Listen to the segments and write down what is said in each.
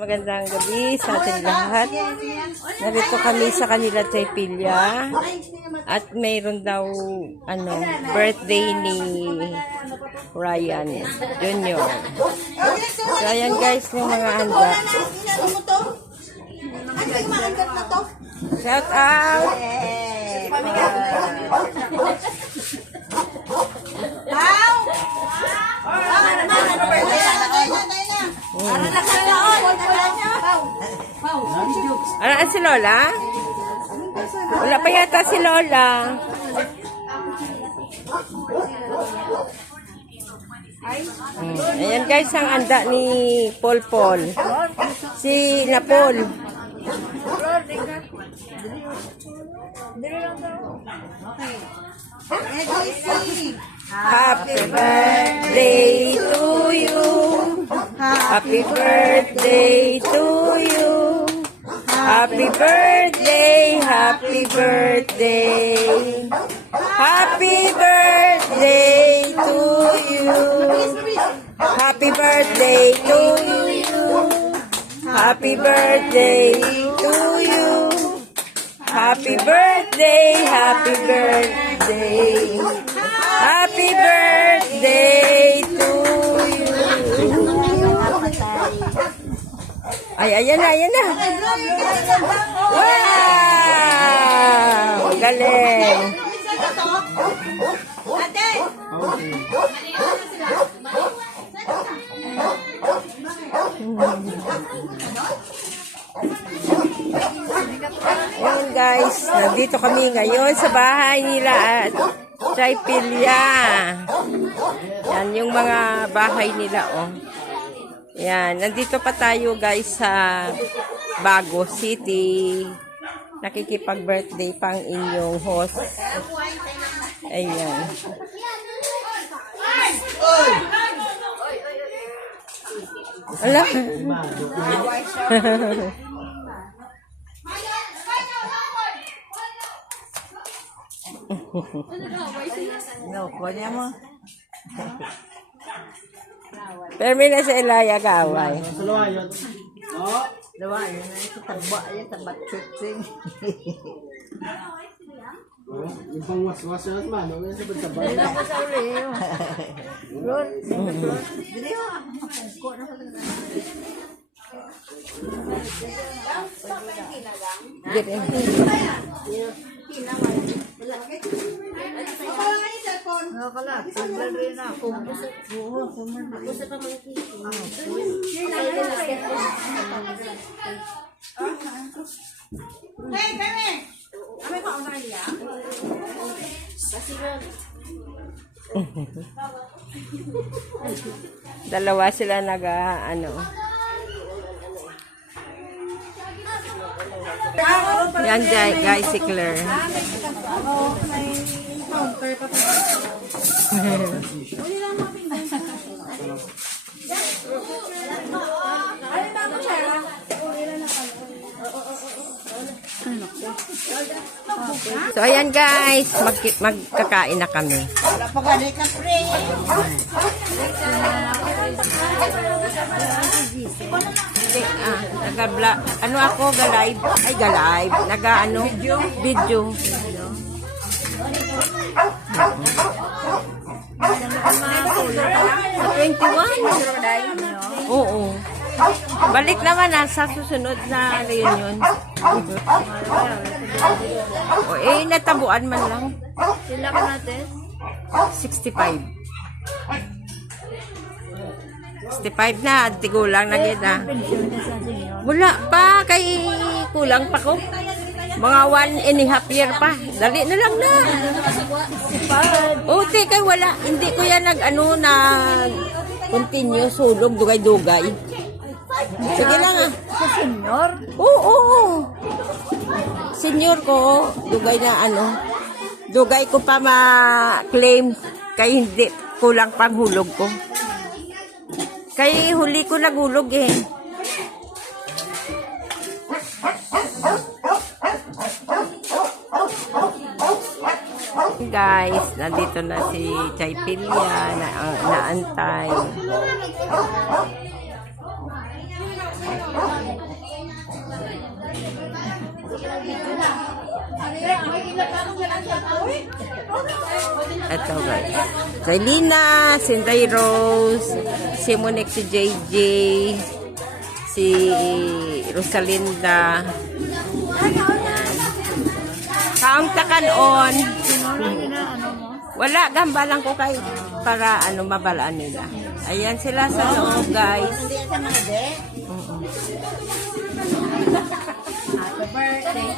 Magandang gabi sa ating lahat. Narito kami sa kanila Chaypilya at mayroon daw birthday ni Ryan Jr. So ayan guys yung mga handa. Shout out! Ano si Lola? Wala pa yata si Lola. Ayan guys ang anda ni Paul. Si Napol. Happy birthday to you. Happy birthday to you. Happy birthday, happy birthday. Happy birthday to you. Happy birthday to you. Happy birthday to you. Happy birthday, happy birthday. Happy birthday to you. Ay, ayan na. Wow! Galing. Ayan guys, nandito kami ngayon sa bahay nila at Chaypilya. Yan yung mga bahay nila Yan, nandito pa tayo guys sa Bago City. Nakikipag-birthday pang inyong host. Ayan. Ala. No, kunya mo. Permina sa Elaya Gaway. Sa lawayon. No? Lawayon na ito tagba yan, tabat chutsing. Yung pang was-was yun, man. Huwag yan sa pagtabay. Hindi na pa sa uli. Lord, dili ho. Ko na ko lang. Nakakala, tingnan rin ako. Oo, ako sa pamangkin. Hey, Bebe! Kami pa una niya? Dalawa sila Yan guys, si Claire. So ayan guys, magkakain na kami. Wala pa gani ka, pre. Ano ako, ga-live? Ay, ga-live. Video. Sa 21? Oo. Balik naman sa susunod na reunion. Natabuan man lang. Sila ka natin? 65. 65 na, tigulang na gina. Wala pa, kay kulang pa ko. Mga 1.5 year pa. Dali na lang na. Kay wala. Hindi ko yan continue sulog, dugay-dugay. Sige lang Sa senior? Oo. Senior ko, dugay na dugay ko pa ma-claim kay hindi kulang pang hulog ko. Kay huli ko nagulog Guys, nandito na si Chaypilya naantay. Ito guys. Kay Lina, si Inday Rose, si Monique, si JJ, si Rosalinda. Kaong takanon. Wala, gambalang ko kay para mabalaan nila. Ayan sila sa loob, guys. Happy birthday.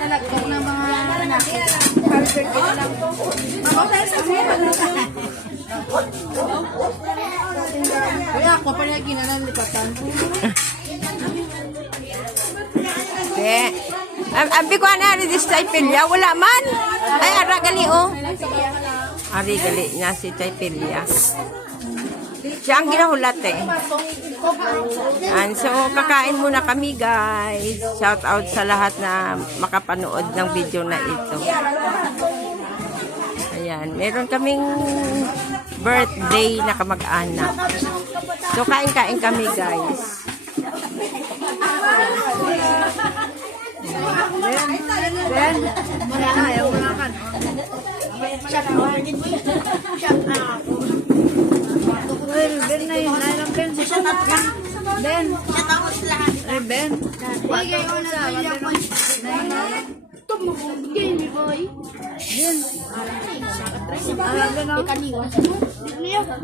Nalagdag ng mga anak. Happy birthday na lang po. Ako tayo sa kaya ako pa niya ginanalipatan. Ambi ko na rin this type pilya. Wala man. Ay, aragali oh. Aragali niya si Typelia. Siya ang ginahulat eh. And so, kakain muna kami guys. Shout out sa lahat na makapanood ng video na ito. Ayan. Meron kaming birthday na kamag-anak. So, kain-kain kami guys. Ben, muna na, ayaw mo na kan. Ben na yun, nairang Ben. Ben. Ay, Ben. Bigay ko na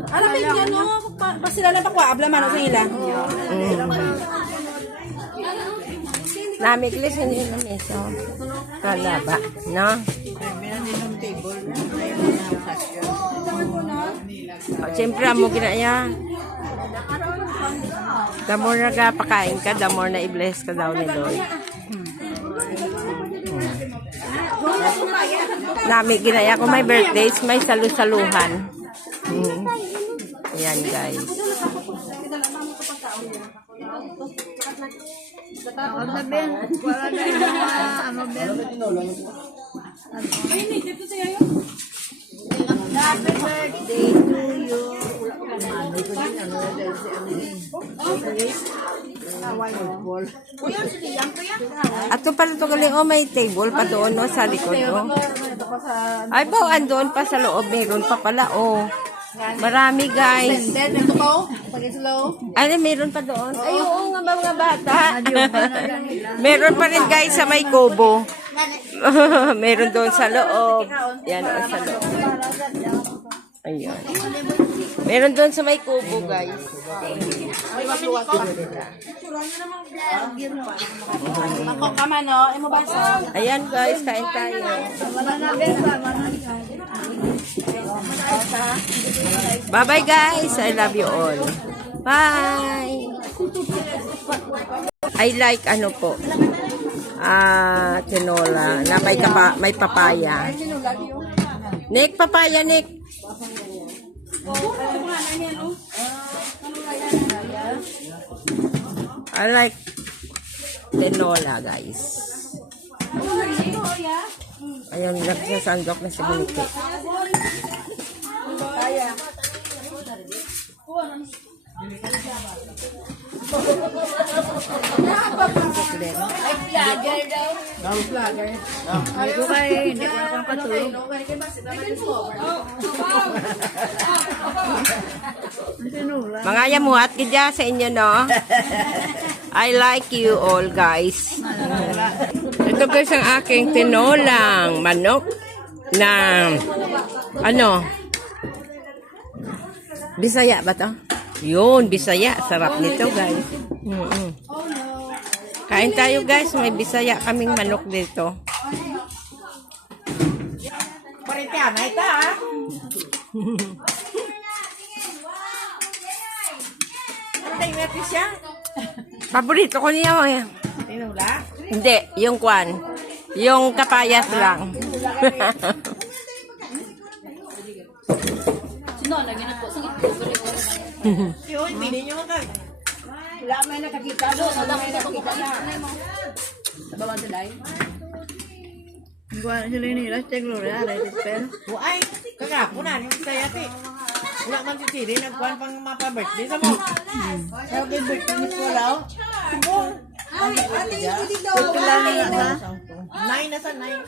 Alam mo yan, no? Pa sila na pakwa, abla man sa ila. Namiglis hindi na meso. Kalaba, no? Siyempre, amo ginaya. The more na pakain ka, the more na i-bless ka daw ni Lord. Nami ginaya ko may birthdays, may salu-saluhan. Ayan guys. Ako na Ben. Wala na yung mga Ben. Happy birthday to you. Ato pala ito galing, may table pa doon, no, sa likod, no? Ay, bawaan doon pa sa loob, meron pa pala, Marami, guys. Ben, ito po. Pag-slow. Ay, meron pa doon. Ay, oo nga, mga bata. Meron pa rin, guys, sa may kubo. Meron doon sa loob. Yan, sa loob. Ayun. Meron doon sa may kubo, guys. Ako kama, no? Ay mo basa. Ayan, guys, kain tayo. Bye-bye, guys. I love you all. Bye. I like tinola na may papaya. Nick, papaya, Nick. I like tinola, guys. Ayun, nagsasandok na si Bunike. Hindi ko na patulog. Mga yamuhat kidya sa inyo, no? I like you all, guys. Ito guys ang aking tinolang manok na Bisaya ba to? Yun, Bisaya. Sarap nito, guys. Kain tayo, guys. May Bisaya kaming manok dito. Parita, na ito, ha? Ano tayo natin siya? Paborito ko niya. Tinula? Hindi, yung kwan. Yung kapayas lang. Yun, pili nyo ka. Wala may nakakita. Wala may nakakita na. Sabawan sa day? Buwan sila nila, check lo real, ay pero. Ay, kagapo na. Yung sayate. Wala man si Siri, nagkuhan pang mapa-birthday sa mo. Pero kay birthday ni wala o. Ate, hindi daw. 9 na sa 9.